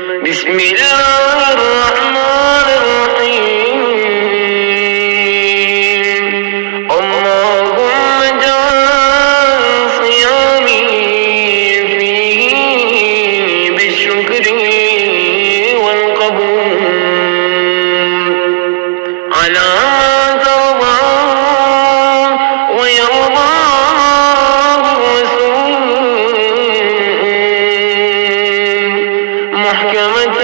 بسم الله الرحمن الرحيم. اللهم اجعل صيامي فيه بالشكر والقبول على ما ترضى ويرضاه الرسول محكمة